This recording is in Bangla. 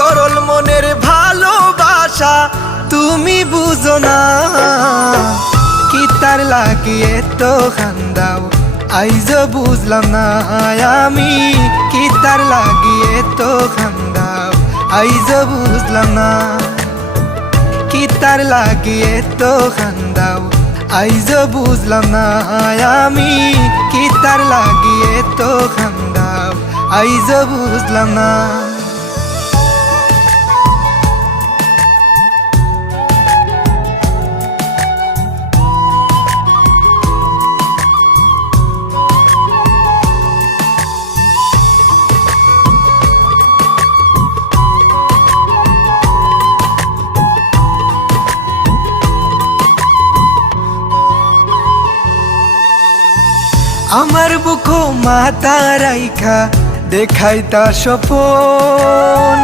সরল মনের ভালোবাসা তুমি বুঝো না। কি তার লাগিয়ে তো খান্দাও আইজ বুঝলাম না আমি। কি তার লাগিয়ে তো খান্দাও আইজ বুঝলাম না। কি তার লাগিয়ে তো খান্দাও আইজ বুঝলাম না আমি। কি তার লাগিয়ে তো খান্দাও আইজ বুঝলাম না। আমার বুকো মাথা রাইখা দেখাইতা স্বপন।